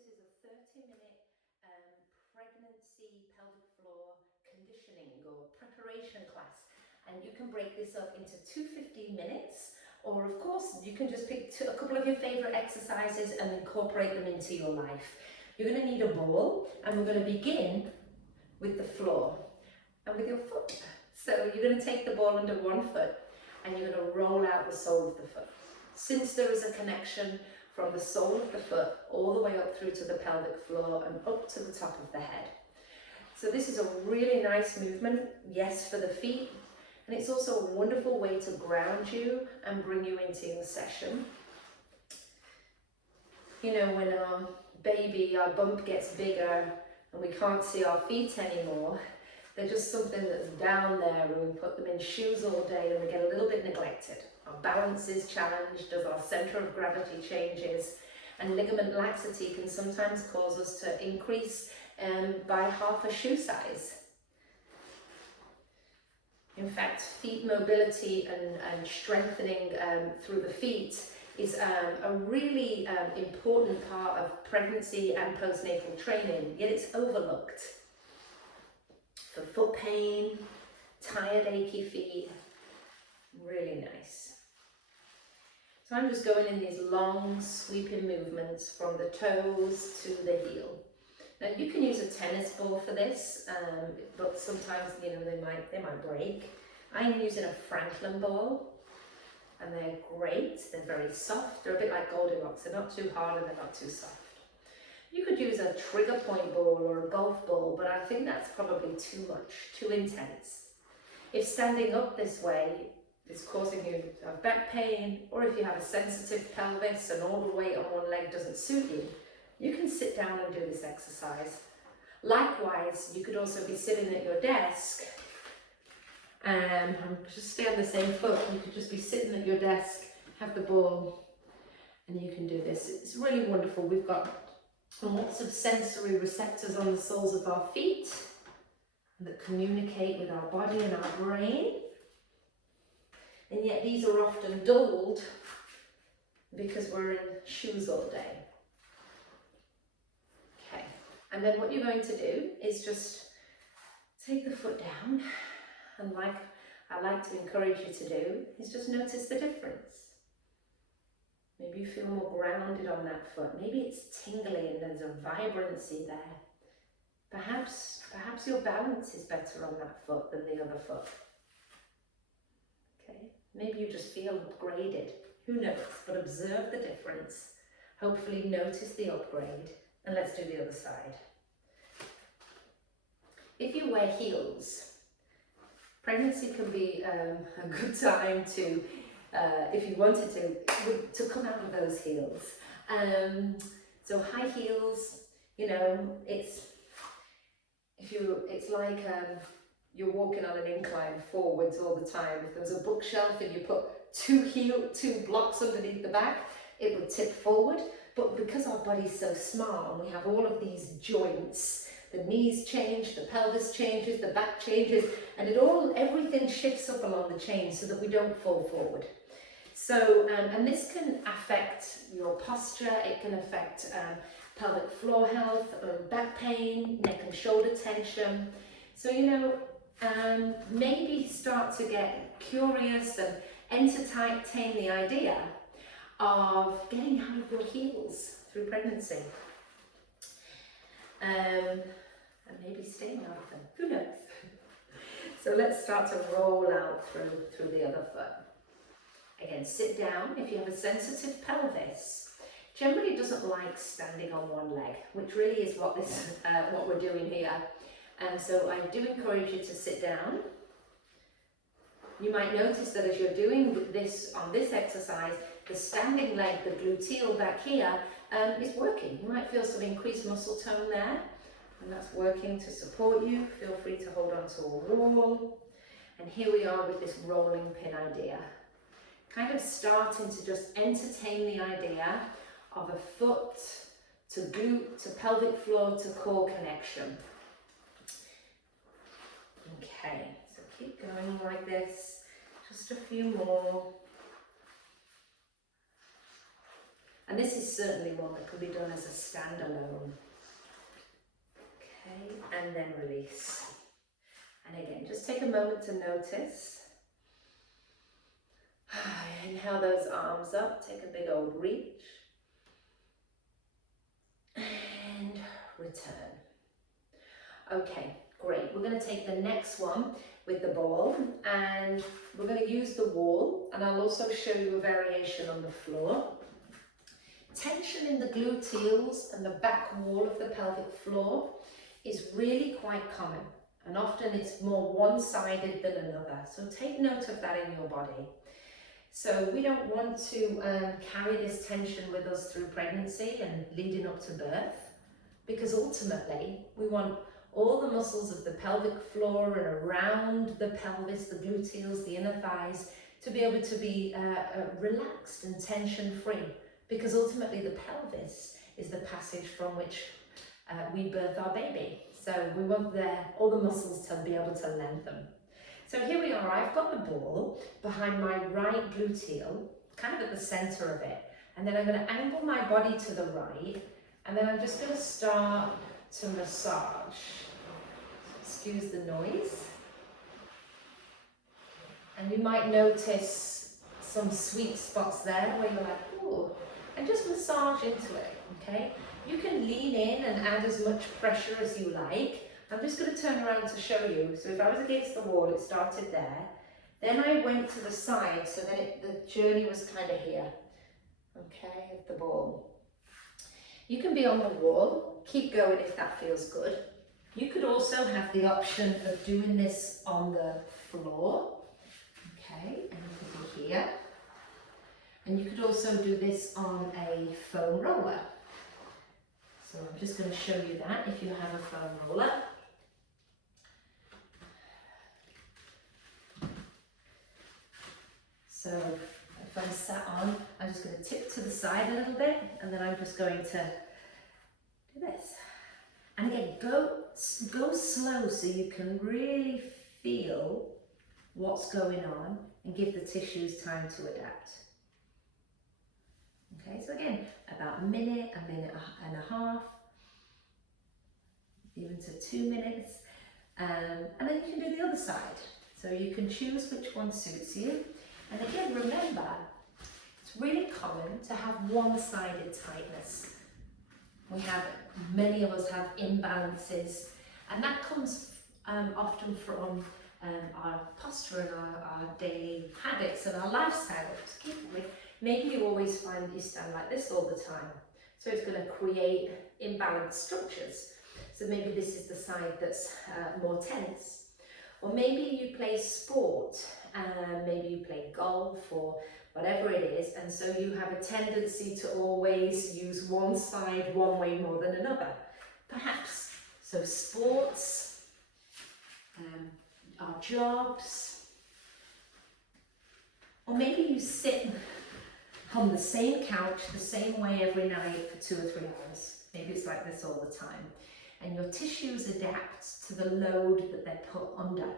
this is a 30-minute pregnancy pelvic floor conditioning or preparation class. And you can break this up into 2 15 minutes, or of course you can just pick a couple of your favorite exercises and incorporate them into your life. You're going to need a ball, and we're going to begin with the floor and with your foot. So you're going to take the ball under one foot and you're going to roll out the sole of the foot. Since there is a connection from the sole of the foot all the way up through to the pelvic floor and up to the top of the head. So this is a really nice movement, yes, for the feet, and it's also a wonderful way to ground you and bring you into your session. You know, when our bump gets bigger and we can't see our feet anymore, they're just something that's down there, and we put them in shoes all day and they get a little bit neglected. Our balance is challenged as our center of gravity changes, and ligament laxity can sometimes cause us to increase by half a shoe size. In fact, feet mobility and strengthening through the feet is a really important part of pregnancy and postnatal training, yet it's overlooked. For foot pain, tired, achy feet, really nice. So I'm just going in these long sweeping movements from the toes to the heel. Now you can use a tennis ball for this, but sometimes they might break. I'm using a Franklin ball, and they're great. They're very soft. They're a bit like Goldilocks. They're not too hard and they're not too soft. You could use a trigger point ball or a golf ball, but I think that's probably too much, too intense. If standing up this way is causing you to have back pain, or if you have a sensitive pelvis and all the weight on one leg doesn't suit you, you can sit down and do this exercise. Likewise, you could also be sitting at your desk and just stay on the same foot. You could just be sitting at your desk, have the ball, and you can do this. It's really wonderful. We've got lots of sensory receptors on the soles of our feet that communicate with our body and our brain. And yet these are often dulled because we're in shoes all day. Okay, and then what you're going to do is just take the foot down, and like I like to encourage you to do, is just notice the difference. Maybe you feel more grounded on that foot. Maybe it's tingly and there's a vibrancy there. Perhaps your balance is better on that foot than the other foot. Okay, maybe you just feel upgraded. Who knows? But observe the difference. Hopefully notice the upgrade. And let's do the other side. If you wear heels, pregnancy can be a good time to, if you wanted to come out of those heels. So high heels, you know, it's like you're walking on an incline forwards all the time. If there was a bookshelf and you put two blocks underneath the back, it would tip forward. But because our body's so small and we have all of these joints, the knees change, the pelvis changes, the back changes, and everything shifts up along the chain so that we don't fall forward. So, and this can affect your posture, it can affect pelvic floor health, back pain, neck and shoulder tension. So, you know, maybe start to get curious and entertain the idea of getting out of your heels through pregnancy. And maybe staying out of them, who knows? So let's start to roll out through the other foot. Again, sit down. If you have a sensitive pelvis, generally doesn't like standing on one leg, which really is what we're doing here. And so I do encourage you to sit down. You might notice that as you're doing this on this exercise, the standing leg, the gluteal back here, is working. You might feel some increased muscle tone there, and that's working to support you. Feel free to hold on to a wall. And here we are with this rolling pin idea. Kind of starting to just entertain the idea of a foot to glute, to pelvic floor, to core connection. Okay, so keep going like this, just a few more. And this is certainly one that can be done as a standalone. Okay, and then release. And again, just take a moment to notice. Inhale those arms up, take a big old reach. And return. Okay, great. We're going to take the next one with the ball, and we're going to use the wall, and I'll also show you a variation on the floor. Tension in the gluteals and the back wall of the pelvic floor is really quite common, and often it's more one-sided than another. So take note of that in your body. So we don't want to carry this tension with us through pregnancy and leading up to birth, because ultimately we want all the muscles of the pelvic floor and around the pelvis, the gluteals, the inner thighs, to be able to be relaxed and tension-free, because ultimately the pelvis is the passage from which we birth our baby. So we want all the muscles to be able to lengthen. So here we are, I've got the ball behind my right gluteal, kind of at the center of it, and then I'm going to angle my body to the right, and then I'm just going to start to massage. Excuse the noise. And you might notice some sweet spots there where you're like, ooh, and just massage into it, okay? You can lean in and add as much pressure as you like. I'm just going to turn around to show you. So if I was against the wall, it started there. Then I went to the side, so then the journey was kind of here, okay, of the ball. You can be on the wall, keep going if that feels good. You could also have the option of doing this on the floor, okay, and you could be here. And you could also do this on a foam roller. So I'm just going to show you that if you have a foam roller. So if I'm sat on, I'm just going to tip to the side a little bit, and then I'm just going to do this. And again, go slow so you can really feel what's going on and give the tissues time to adapt. Okay, so again, about a minute and a half, even to 2 minutes, and then you can do the other side. So you can choose which one suits you. And again, remember, it's really common to have one-sided tightness. Many of us have imbalances, and that comes often from our posture and our daily habits and our lifestyle. Maybe you always find that you stand like this all the time. So it's going to create imbalanced structures. So maybe this is the side that's more tense. Or maybe you play sport, maybe you play golf or whatever it is, and so you have a tendency to always use one side one way more than another. Perhaps. So sports, our jobs, or maybe you sit on the same couch the same way every night for 2 or 3 hours. Maybe it's like this all the time. And your tissues adapt to the load that they're put under,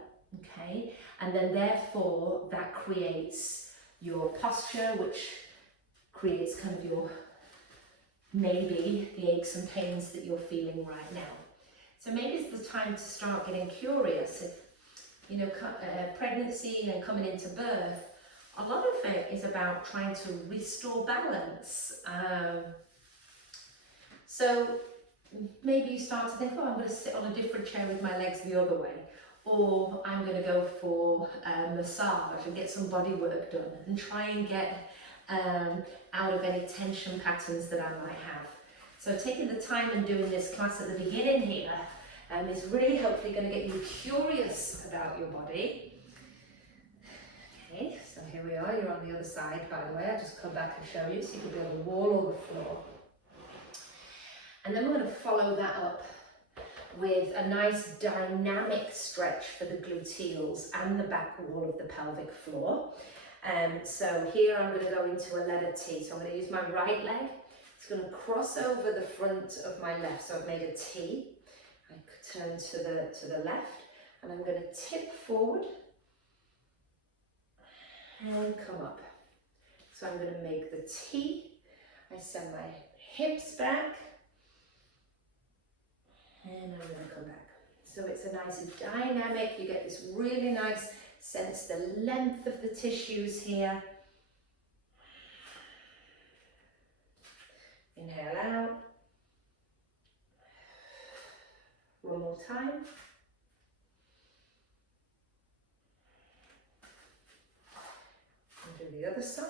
okay? And then therefore that creates your posture, which creates kind of your, maybe the aches and pains that you're feeling right now. So maybe it's the time to start getting curious. If, you know, pregnancy and coming into birth, a lot of it is about trying to restore balance. So maybe you start to think, oh, I'm going to sit on a different chair with my legs the other way. Or I'm going to go for a massage and get some body work done and try and get out of any tension patterns that I might have. So taking the time and doing this class at the beginning here is really hopefully going to get you curious about your body. Okay, so here we are, you're on the other side, by the way. I'll just come back and show you so you can be on the wall or the floor. And then we're going to follow that up with a nice dynamic stretch for the gluteals and the back wall of the pelvic floor. So here I'm going to go into a letter T. So I'm going to use my right leg. It's going to cross over the front of my left. So I've made a T. I turn to the left, and I'm going to tip forward and come up. So I'm going to make the T. I send my hips back. And I'm going to come back. So it's a nice dynamic. You get this really nice sense, the length of the tissues here. Inhale out. One more time. And do the other side.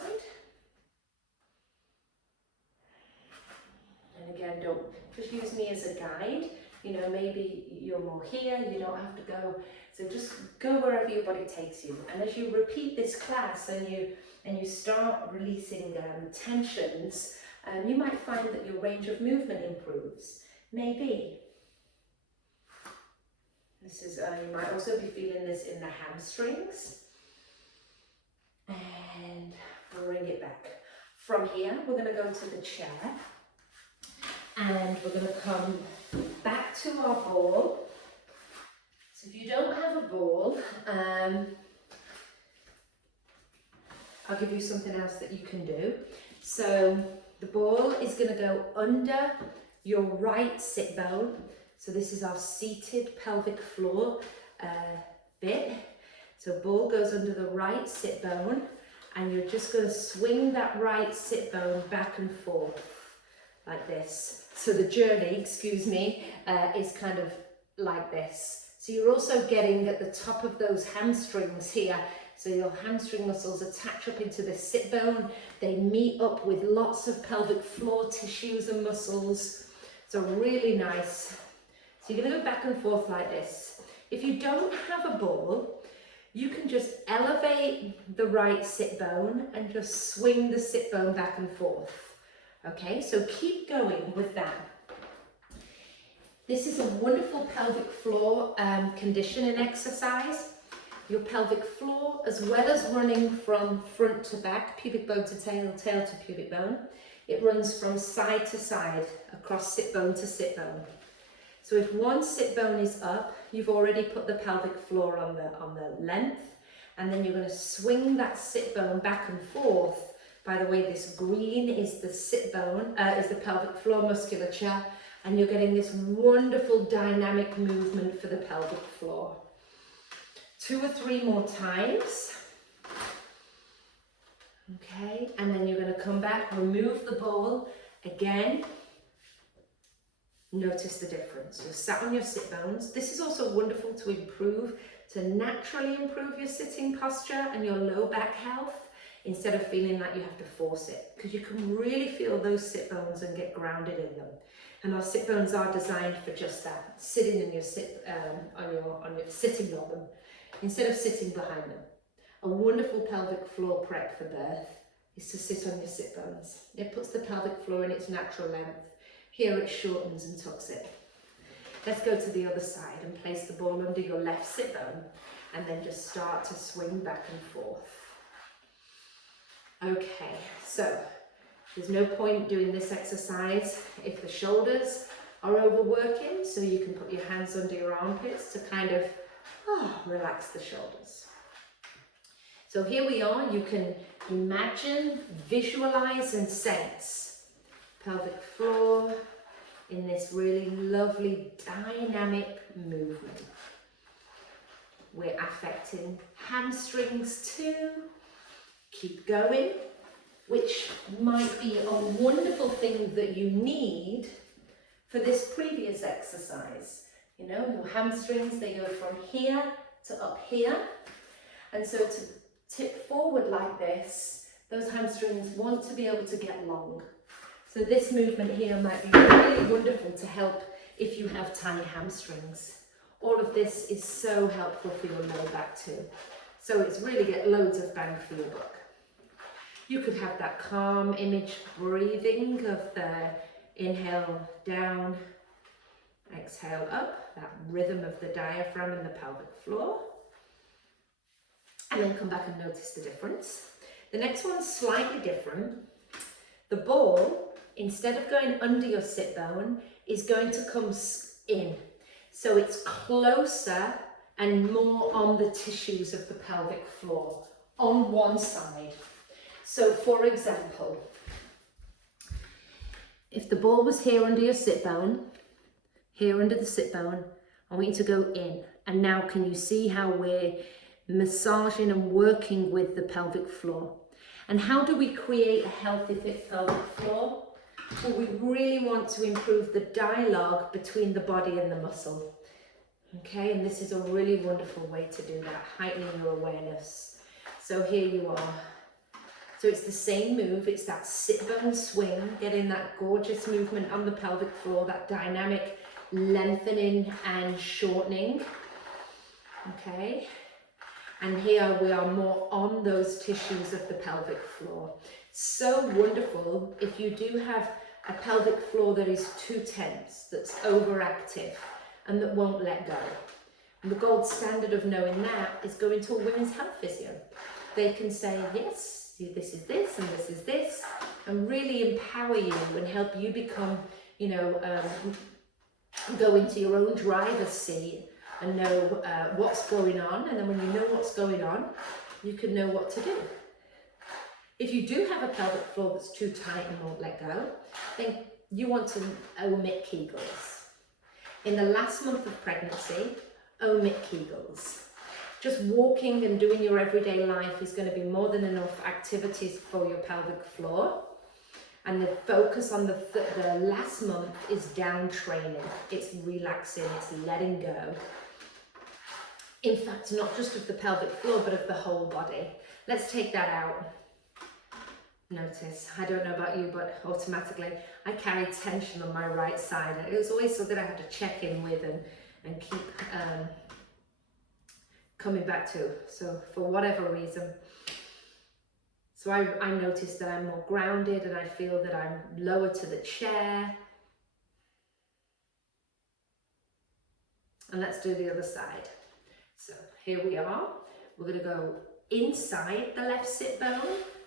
And again, don't just use me as a guide. You know, maybe you're more here, you don't have to go. So just go wherever your body takes you. And as you repeat this class and you start releasing tensions, you might find that your range of movement improves. Maybe. This is, you might also be feeling this in the hamstrings. And bring it back. From here, we're going to go to the chair. And we're going to come back to our ball. So if you don't have a ball, I'll give you something else that you can do. So the ball is going to go under your right sit bone. So this is our seated pelvic floor bit. So ball goes under the right sit bone, and you're just going to swing that right sit bone back and forth like this. So the journey, excuse me, is kind of like this. So you're also getting at the top of those hamstrings here. So your hamstring muscles attach up into the sit bone. They meet up with lots of pelvic floor tissues and muscles. So really nice. So you're going to go back and forth like this. If you don't have a ball, you can just elevate the right sit bone and just swing the sit bone back and forth. Okay, so keep going with that. This is a wonderful pelvic floor conditioning exercise. Your pelvic floor, as well as running from front to back, pubic bone to tail, tail to pubic bone, it runs from side to side, across sit bone to sit bone. So if one sit bone is up, you've already put the pelvic floor on the length, and then you're going to swing that sit bone back and forth. By the way, this green is the sit bone, is the pelvic floor musculature, and you're getting this wonderful dynamic movement for the pelvic floor. 2 or 3 more times. Okay, and then you're going to come back, remove the ball again. Notice the difference. You're sat on your sit bones. This is also wonderful to naturally improve your sitting posture and your low back health, instead of feeling like you have to force it, because you can really feel those sit bones and get grounded in them. And our sit bones are designed for just that, sitting in your sitting on them, instead of sitting behind them. A wonderful pelvic floor prep for birth is to sit on your sit bones. It puts the pelvic floor in its natural length. Here it shortens and tucks it. Let's go to the other side and place the ball under your left sit bone, and then just start to swing back and forth. Okay, so there's no point doing this exercise if the shoulders are overworking, so you can put your hands under your armpits to kind of relax the shoulders. So here we are. You can imagine, visualize and sense pelvic floor in this really lovely dynamic movement. We're affecting hamstrings too. Keep going, which might be a wonderful thing that you need for this previous exercise. You know, your hamstrings, they go from here to up here. And so to tip forward like this, those hamstrings want to be able to get long. So this movement here might be really wonderful to help if you have tiny hamstrings. All of this is so helpful for your low back too. So it's really get loads of bang for your buck. You could have that calm image breathing of the inhale down, exhale up, that rhythm of the diaphragm and the pelvic floor. And then come back and notice the difference. The next one's slightly different. The ball, instead of going under your sit bone, is going to come in. So it's closer and more on the tissues of the pelvic floor, on one side. So for example, If the ball was here under your sit bone, here under the sit bone, I want you to go in. And now can you see how we're massaging and working with the pelvic floor? And how do we create a healthy, fit pelvic floor? Well, we really want to improve the dialogue between the body and the muscle. Okay, and this is a really wonderful way to do that, heightening your awareness. So here you are. So it's the same move, it's that sit bone swing, getting that gorgeous movement on the pelvic floor, that dynamic lengthening and shortening. Okay, and here we are more on those tissues of the pelvic floor. So wonderful if you do have a pelvic floor that is too tense, that's overactive and that won't let go. And the gold standard of knowing that is going to a women's health physio. They can say, yes, this is this and this is this, and really empower you and help you become, you know, go into your own driver's seat and know what's going on. And then when you know what's going on, you can know what to do. If you do have a pelvic floor that's too tight and won't let go, then you want to omit Kegels. In the last month of pregnancy, omit Kegels. Just walking and doing your everyday life is going to be more than enough activities for your pelvic floor. And the focus on the last month is down training. It's relaxing, it's letting go. In fact, not just of the pelvic floor, but of the whole body. Let's take that out. Notice, I don't know about you, but automatically I carry tension on my right side. It was always something I had to check in with and keep coming back to. So for whatever reason. So I notice that I'm more grounded and I feel that I'm lower to the chair. And let's do the other side. So here we are. We're going to go inside the left sit bone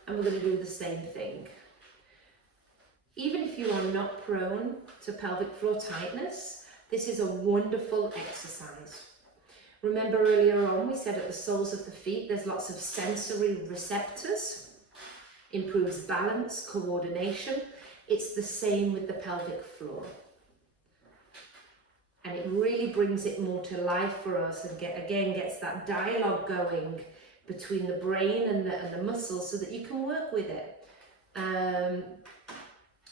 and we're going to do the same thing. Even if you are not prone to pelvic floor tightness, this is a wonderful exercise. Remember earlier on we said at the soles of the feet there's lots of sensory receptors, improves balance, coordination. It's the same with the pelvic floor. And it really brings it more to life for us and gets that dialogue going between the brain and the muscles so that you can work with it.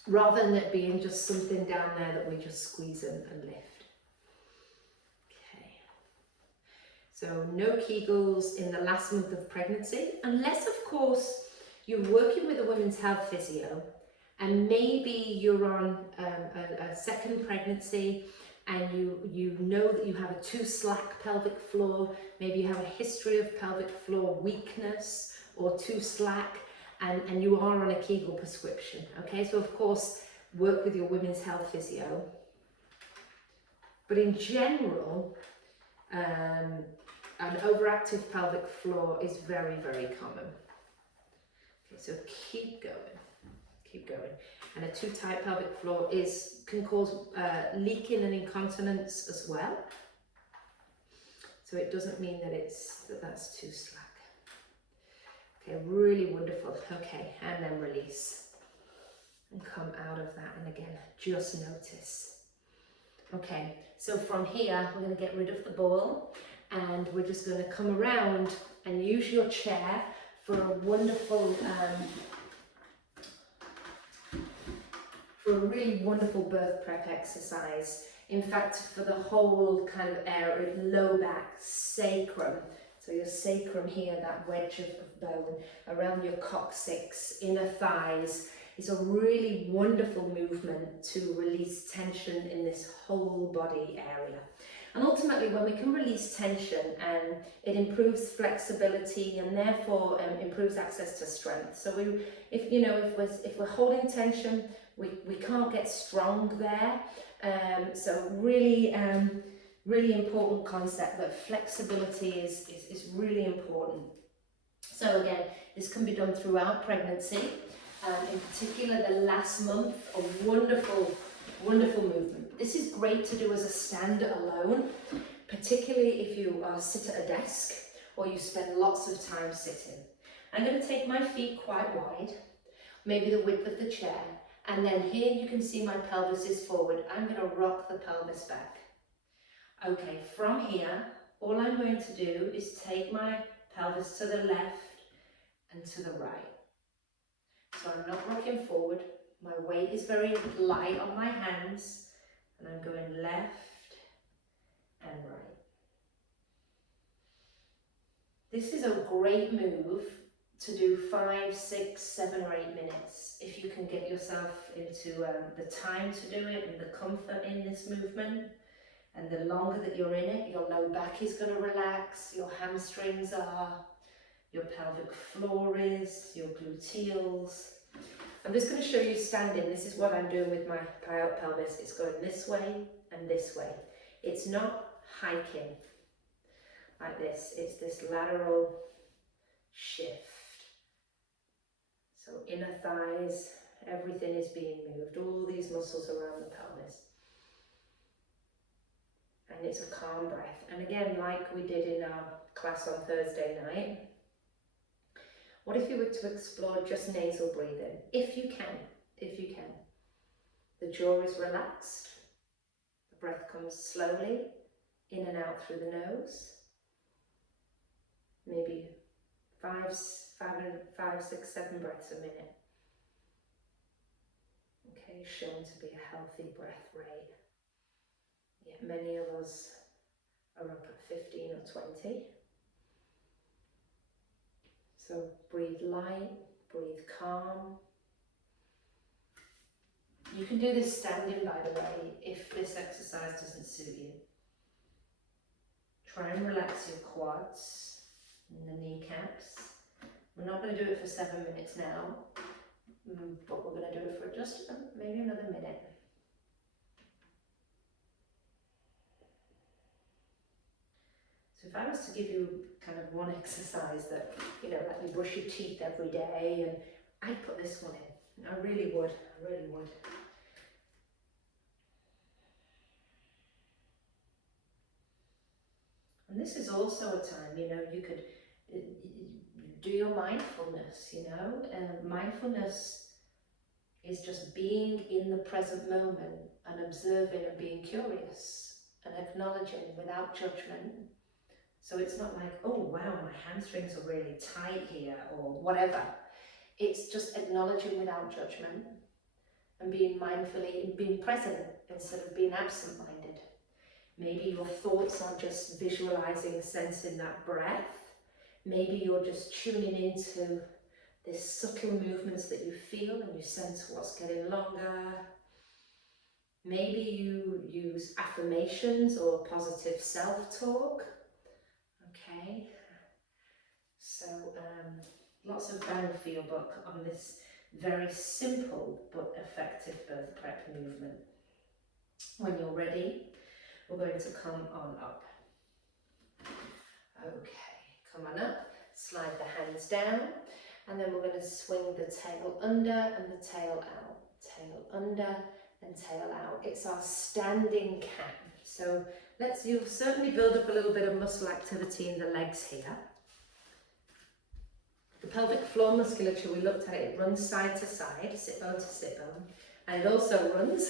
Rather than it being just something down there that we just squeeze and lift. Okay. So no Kegels in the last month of pregnancy, unless of course you're working with a women's health physio and maybe you're on a second pregnancy and you know that you have a too slack pelvic floor, maybe you have a history of pelvic floor weakness or too slack, and you are on a Kegel prescription. Okay, so of course work with your women's health physio. But in general, an overactive pelvic floor is very, very common. Okay, so keep going. Keep going. And a too tight pelvic floor can cause leaking and incontinence as well. So it doesn't mean that that's too slack. Okay, really wonderful. Okay, and then release. And come out of that, and again, just notice. Okay, so from here, we're going to get rid of the ball, and we're just going to come around and use your chair for a wonderful for a really wonderful birth prep exercise. In fact, for the whole kind of area, low back, sacrum. So your sacrum here, that wedge of bone around your coccyx, inner thighs, is a really wonderful movement to release tension in this whole body area. And ultimately, when we can release tension, it improves flexibility and therefore improves access to strength. So if we're holding tension, we can't get strong there. So really important concept that flexibility is really important. So again, this can be done throughout pregnancy. In particular, the last month, a wonderful movement. This is great to do as a stand alone, particularly if you sit at a desk or you spend lots of time sitting. I'm going to take my feet quite wide, maybe the width of the chair, And then here you can see my pelvis is forward. I'm going to rock the pelvis back. Okay, from here, all I'm going to do is take my pelvis to the left and to the right. So I'm not rocking forward. My weight is very light on my hands, and I'm going left and right. This is a great move to do 5, 6, 7 or 8 minutes. If you can get yourself into the time to do it and the comfort in this movement. And the longer that you're in it, your low back is going to relax, your hamstrings are, your pelvic floor is, your gluteals. I'm just going to show you standing. This is what I'm doing with my pelvis. It's going this way and this way. It's not hiking like this. It's this lateral shift. So inner thighs, everything is being moved. All these muscles around the pelvis. And it's a calm breath. And again, like we did in our class on Thursday night, what if you were to explore just nasal breathing? If you can. The jaw is relaxed. The breath comes slowly in and out through the nose. Maybe 5, 6, 7 breaths a minute. Okay, shown to be a healthy breath rate. Yet many of us are up at 15 or 20. So breathe light, breathe calm. You can do this standing, by the way, if this exercise doesn't suit you. Try and relax your quads and the kneecaps. We're not going to do it for 7 minutes now, but we're going to do it for just maybe another minute. So if I was to give you kind of one exercise that, like you brush your teeth every day, and I'd put this one in. I really would. And this is also a time, you could do your mindfulness, mindfulness is just being in the present moment and observing and being curious and acknowledging without judgment. So it's not like, oh wow, my hamstrings are really tight here or whatever. It's just acknowledging without judgment and being mindfully and being present instead of being absent-minded. Maybe your thoughts are just visualizing, sensing that breath. Maybe you're just tuning into the subtle movements that you feel and you sense what's getting longer. Maybe you use affirmations or positive self-talk. Okay, so lots of bang for your buck on this very simple but effective birth prep movement. When you're ready, we're going to come on up. Okay, come on up, slide the hands down, and then we're going to swing the tail under and the tail out. Tail under and tail out. It's our standing cat. So you'll certainly build up a little bit of muscle activity in the legs here. The pelvic floor musculature, we looked at it, runs side to side, sit bone to sit bone, and it also runs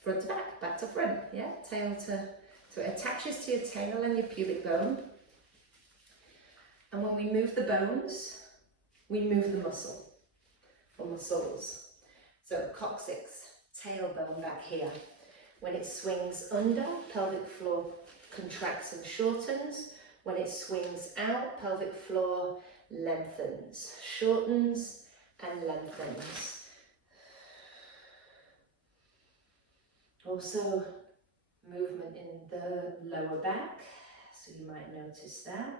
front to back, back to front, yeah, tail to, so it attaches to your tail and your pubic bone. And when we move the bones, we move the muscle, or muscles. So coccyx, tailbone back here. When it swings under, pelvic floor contracts and shortens. When it swings out, pelvic floor lengthens, shortens and lengthens. Also movement in the lower back, so you might notice that.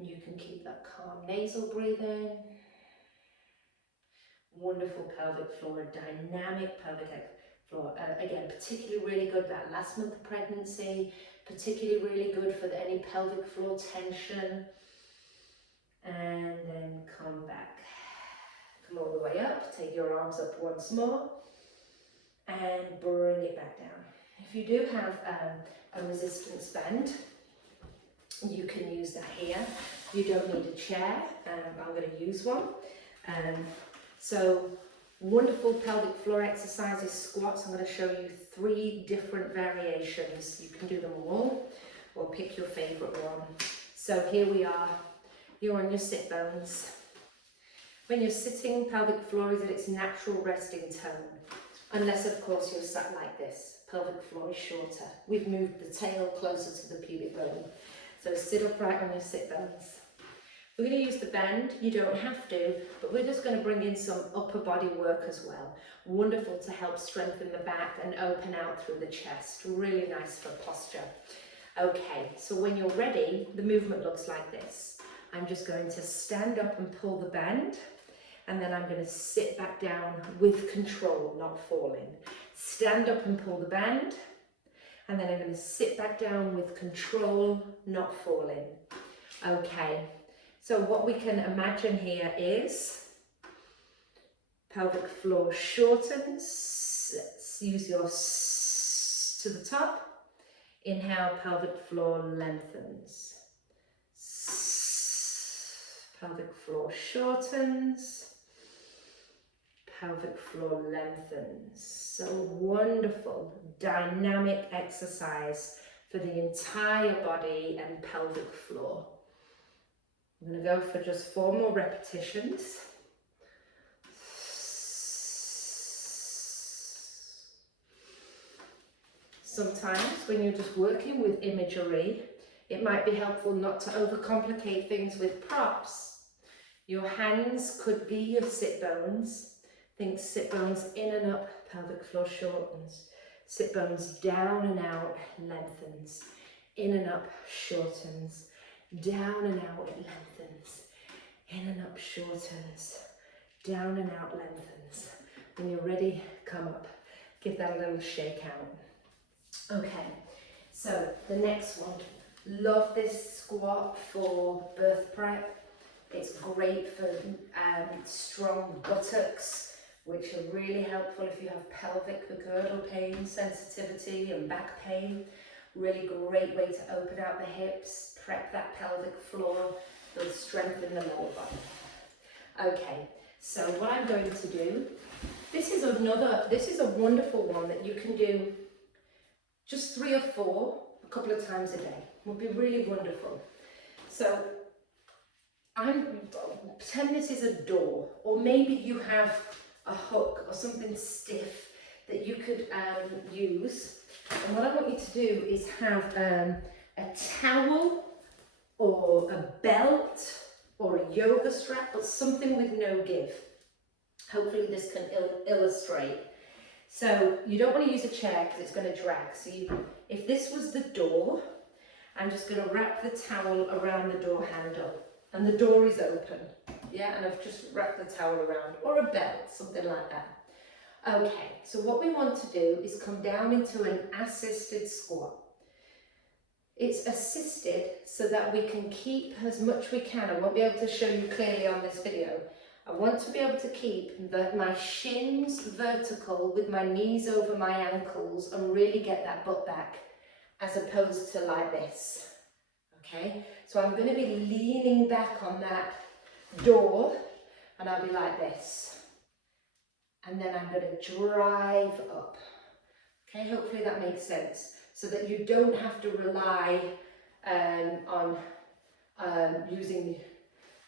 You can keep that calm nasal breathing. Wonderful pelvic floor, dynamic pelvic floor. Again, particularly really good that last month of pregnancy, particularly really good for any pelvic floor tension. And then come back. Come all the way up, take your arms up once more, and bring it back down. If you do have a resistance band, you can use that here. You don't need a chair, I'm going to use one. So Wonderful pelvic floor exercises, squats. I'm going to show you 3 different variations. You can do them all or pick your favorite one. So here we are. You're on your sit bones. When you're sitting, pelvic floor is at its natural resting tone. Unless, of course, you're sat like this. Pelvic floor is shorter. We've moved the tail closer to the pubic bone. So sit upright on your sit bones. We're going to use the bend. You don't have to, but we're just going to bring in some upper body work as well. Wonderful to help strengthen the back and open out through the chest. Really nice for posture. Okay, so when you're ready, the movement looks like this. I'm just going to stand up and pull the band, and then I'm going to sit back down with control, not falling. Stand up and pull the band, and then I'm going to sit back down with control, not falling. Okay, so what we can imagine here is pelvic floor shortens. Use your S to the top. Inhale, pelvic floor lengthens. Pelvic floor shortens. Pelvic floor lengthens. So wonderful, dynamic exercise for the entire body and pelvic floor. I'm going to go for just 4 more repetitions. Sometimes when you're just working with imagery, it might be helpful not to overcomplicate things with props. Your hands could be your sit bones. Think sit bones in and up, pelvic floor shortens. Sit bones down and out, lengthens. In and up, shortens. Down and out, it lengthens. In and up, shortens. Down and out, lengthens. When you're ready, come up. Give that a little shake out. Okay, so the next one. Love this squat for birth prep. It's great for strong buttocks, which are really helpful if you have pelvic or girdle pain, sensitivity and back pain. Really great way to open out the hips, prep that pelvic floor, it'll strengthen the lower body. Okay, so what I'm going to do, this is a wonderful one that you can do just 3 or 4, a couple of times a day. Would be really wonderful. So pretend this is a door, or maybe you have a hook or something stiff that you could use. And what I want you to do is have a towel or a belt or a yoga strap, but something with no give. Hopefully this can illustrate. So you don't want to use a chair because it's going to drag. So if this was the door, I'm just going to wrap the towel around the door handle, and the door is open. Yeah, and I've just wrapped the towel around, or a belt, something like that. Okay, so what we want to do is come down into an assisted squat. It's assisted so that we can keep as much we can. I won't be able to show you clearly on this video. I want to be able to keep my shins vertical with my knees over my ankles and really get that butt back, as opposed to like this. Okay, so I'm going to be leaning back on that door, and I'll be like this. And then I'm going to drive up. Okay, hopefully that makes sense. So that you don't have to rely on using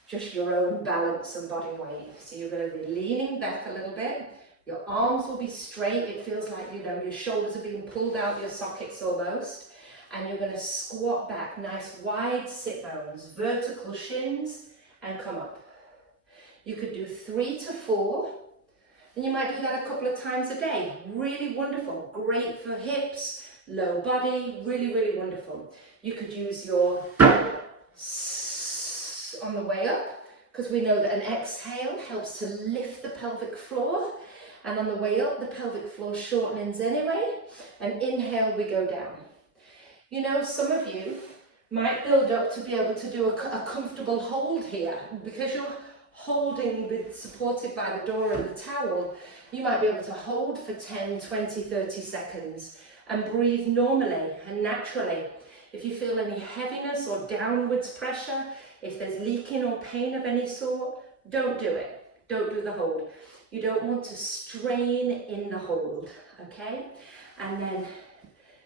just your own balance and body weight. So you're going to be leaning back a little bit. Your arms will be straight. It feels like, you know, your shoulders are being pulled out your sockets almost. And you're going to squat back, nice wide sit bones, vertical shins, and come up. You could do 3 to 4. And you might do that a couple of times a day. Really wonderful. Great for hips, low body, really, really wonderful. You could use your on the way up, because we know that an exhale helps to lift the pelvic floor. And on the way up, the pelvic floor shortens anyway. And inhale, we go down. You know, some of you might build up to be able to do a comfortable hold here, because you're holding supported by the door and the towel. You might be able to hold for 10, 20, 30 seconds and breathe normally and naturally. If you feel any heaviness or downwards pressure, if there's leaking or pain of any sort, don't do it. Don't do the hold. You don't want to strain in the hold, okay? And then,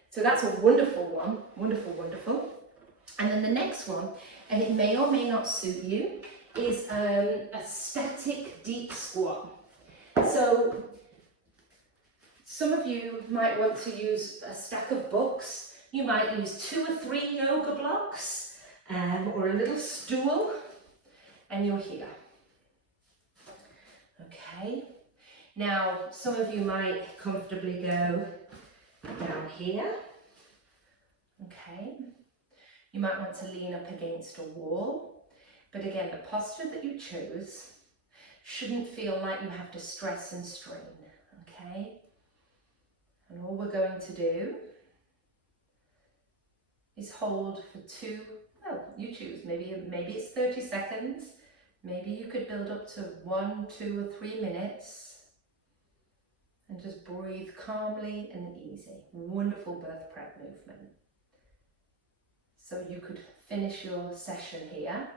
so that's a wonderful one, wonderful, wonderful. And then the next one, and it may or may not suit you, is a static deep squat. So some of you might want to use a stack of books. You might use 2 or 3 yoga blocks or a little stool, and you're here. Okay. Now, some of you might comfortably go down here. Okay. You might want to lean up against a wall. But again, the posture that you chose shouldn't feel like you have to stress and strain. Okay. And all we're going to do is hold for 2, well, you choose, maybe it's 30 seconds, maybe you could build up to 1, 2 or 3 minutes, and just breathe calmly and easy. Wonderful birth prep movement. So you could finish your session here.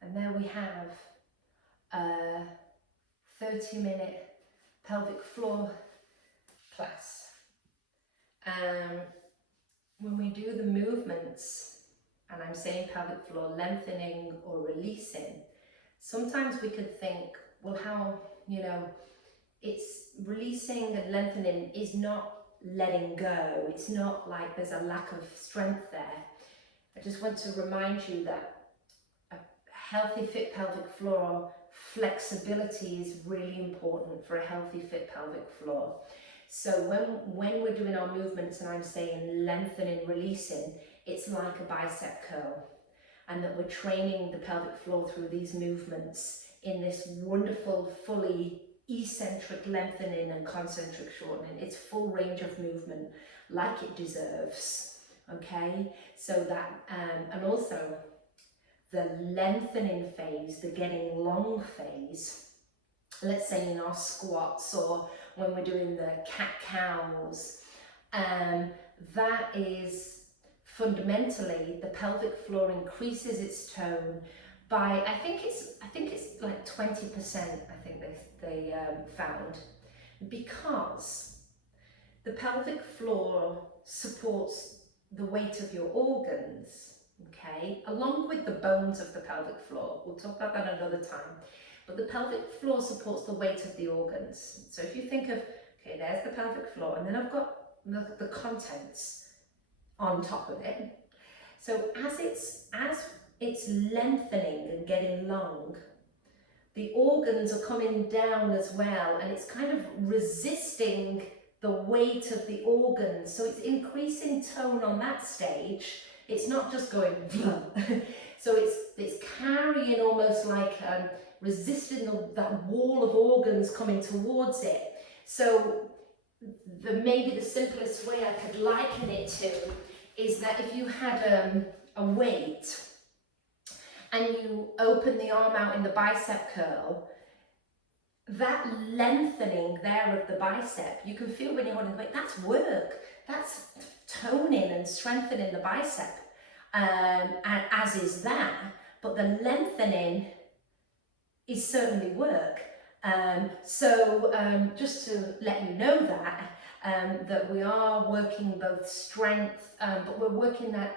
And there we have a 30-minute pelvic floor class. When we do the movements, and I'm saying pelvic floor lengthening or releasing, sometimes we could think, well, how, it's releasing and lengthening is not letting go. It's not like there's a lack of strength there. I just want to remind you that a healthy, fit pelvic floor flexibility is really important for a healthy, fit pelvic floor. So when we're doing our movements and I'm saying lengthening, releasing, it's like a bicep curl, and that we're training the pelvic floor through these movements in this wonderful, fully eccentric lengthening and concentric shortening. It's full range of movement like it deserves, okay? So that, and also the lengthening phase, the getting long phase, let's say in our squats or when we're doing the cat-cows, that is fundamentally the pelvic floor increases its tone by, I think it's like 20%, I think they found, because the pelvic floor supports the weight of your organs, okay, along with the bones of the pelvic floor. We'll talk about that another time. But the pelvic floor supports the weight of the organs. So if you think of, okay, there's the pelvic floor, and then I've got the contents on top of it. So as it's lengthening and getting long, the organs are coming down as well, and it's kind of resisting the weight of the organs. So it's increasing tone on that stage. It's not just going so it's carrying almost like resisting that wall of organs coming towards it. So maybe the simplest way I could liken it to is that if you had a weight and you open the arm out in the bicep curl, that lengthening there of the bicep, you can feel when you're holding the weight, that's work. That's toning and strengthening the bicep, and as is that. But the lengthening is certainly work. Just to let you know that we are working both strength, but we're working that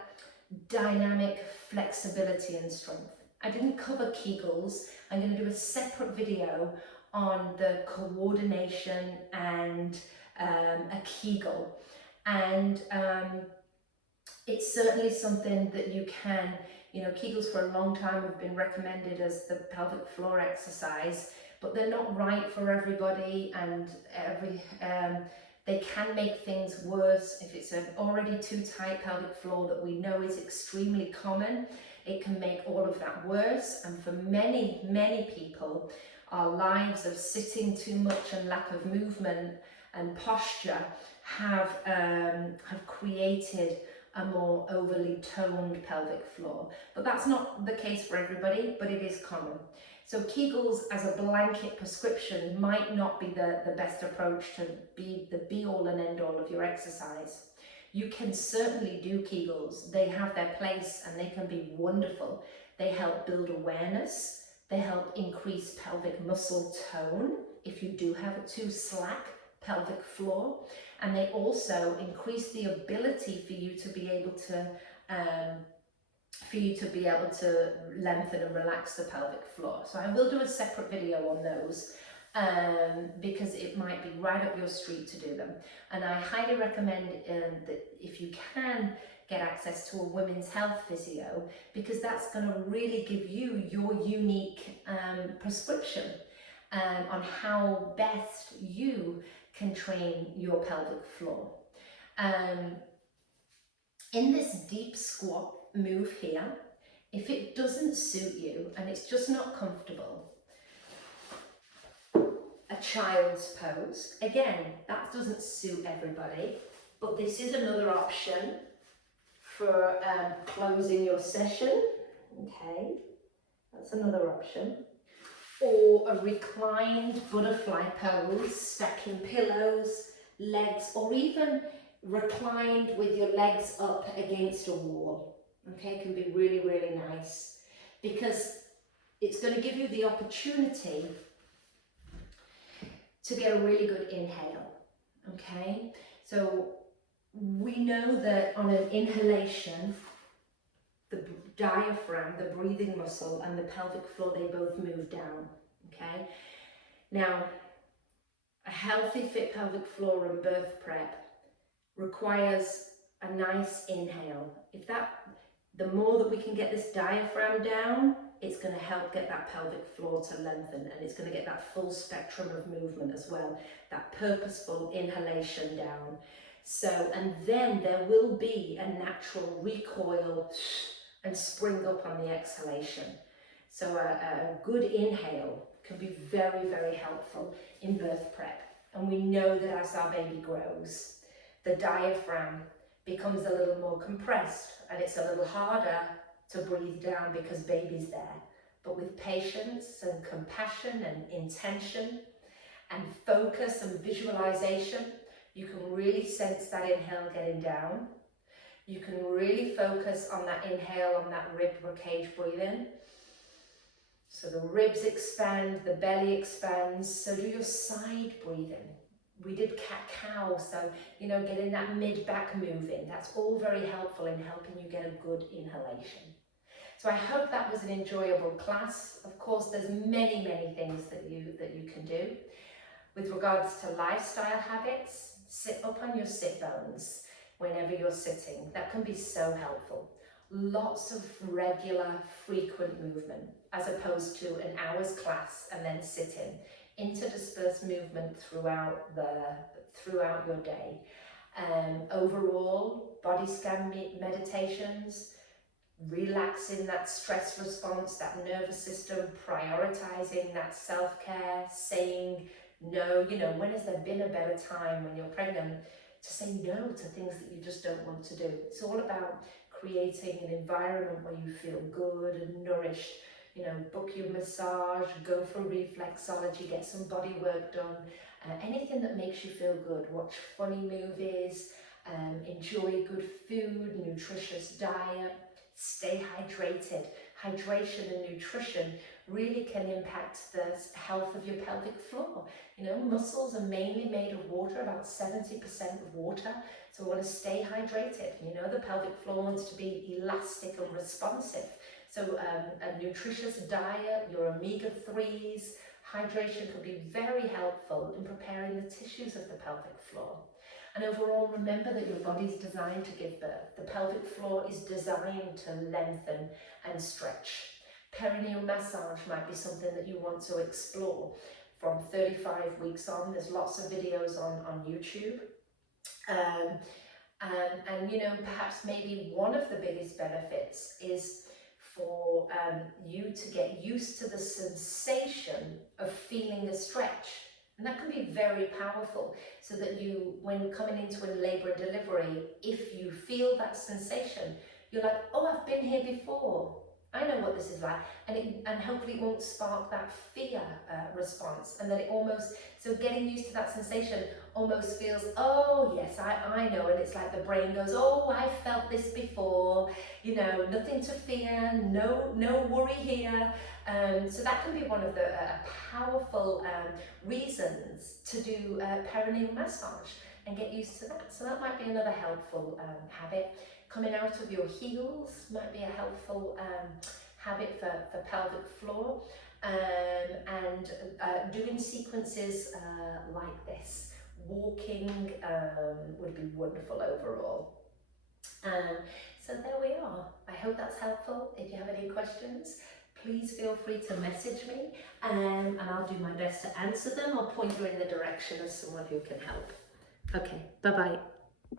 dynamic flexibility and strength. I didn't cover Kegels. I'm going to do a separate video on the coordination and a Kegel. And it's certainly something that you can, Kegels for a long time have been recommended as the pelvic floor exercise, but they're not right for everybody, and they can make things worse. If it's an already too tight pelvic floor that we know is extremely common, it can make all of that worse. And for many, many people, our lives of sitting too much and lack of movement and posture have created a more overly toned pelvic floor. But that's not the case for everybody, but it is common. So Kegels as a blanket prescription might not be the best approach to be the be all and end all of your exercise. You can certainly do Kegels. They have their place and they can be wonderful. They help build awareness. They help increase pelvic muscle tone if you do have a too slack pelvic floor. And they also increase the ability for you to be able to lengthen and relax the pelvic floor. So I will do a separate video on those because it might be right up your street to do them. And I highly recommend that if you can get access to a women's health physio, because that's going to really give you your unique prescription on how best you can train your pelvic floor. In this deep squat move here, if it doesn't suit you and it's just not comfortable, a child's pose, again, that doesn't suit everybody, but this is another option for closing your session. Okay, that's another option. Or a reclined butterfly pose, stacking pillows, legs, or even reclined with your legs up against a wall. Okay, it can be really, really nice because it's going to give you the opportunity to get a really good inhale. Okay, so we know that on an inhalation, the diaphragm, the breathing muscle, and the pelvic floor, they both move down. Okay, now a healthy fit pelvic floor and birth prep requires a nice inhale. The more that we can get this diaphragm down, it's going to help get that pelvic floor to lengthen, and it's going to get that full spectrum of movement as well, that purposeful inhalation down. So, and then there will be a natural recoil and spring up on the exhalation. So a good inhale can be very, very helpful in birth prep. And we know that as our baby grows, the diaphragm becomes a little more compressed and it's a little harder to breathe down because baby's there. But with patience and compassion and intention and focus and visualization, you can really sense that inhale getting down. You can really focus on that inhale, on that rib cage breathing. So the ribs expand, the belly expands. So do your side breathing. We did cat-cow, so, you know, getting that mid-back moving. That's all very helpful in helping you get a good inhalation. So I hope that was an enjoyable class. Of course, there's many, many things that you can do. With regards to lifestyle habits, sit up on your sit bones whenever you're sitting. That can be so helpful. Lots of regular, frequent movement, as opposed to an hour's class and then sitting. Interdispersed movement throughout your day. Overall, body scan meditations, relaxing that stress response, that nervous system, prioritizing that self-care, saying no. You know, when has there been a better time when you're pregnant to say no to things that you just don't want to do? It's all about creating an environment where you feel good and nourished. You know, book your massage, go for reflexology, get some body work done, anything that makes you feel good. Watch funny movies, enjoy good food, nutritious diet, stay hydrated. Hydration and nutrition really can impact the health of your pelvic floor. You know, muscles are mainly made of water, about 70% of water. So we want to stay hydrated. You know, the pelvic floor wants to be elastic and responsive. So a nutritious diet, your omega-3s, hydration can be very helpful in preparing the tissues of the pelvic floor. And overall, remember that your body's designed to give birth. The pelvic floor is designed to lengthen and stretch. Perineal massage might be something that you want to explore. From 35 weeks on, there's lots of videos on YouTube. And you know, perhaps maybe one of the biggest benefits is for you to get used to the sensation of feeling a stretch. And that can be very powerful, so that you, when coming into a labour and delivery, if you feel that sensation, you're like, oh, I've been here before. I know what this is like, and hopefully it won't spark that fear response, and that it almost, so getting used to that sensation almost feels, oh yes, I know, and it's like the brain goes, oh, I felt this before, you know, nothing to fear, no worry here. So that can be one of the powerful reasons to do perineal massage and get used to that. So that might be another helpful habit. Coming out of your heels might be a helpful habit for pelvic floor, and doing sequences like this. Walking would be wonderful overall. So there we are. I hope that's helpful. If you have any questions, please feel free to message me, and I'll do my best to answer them or point you in the direction of someone who can help. Okay, bye-bye.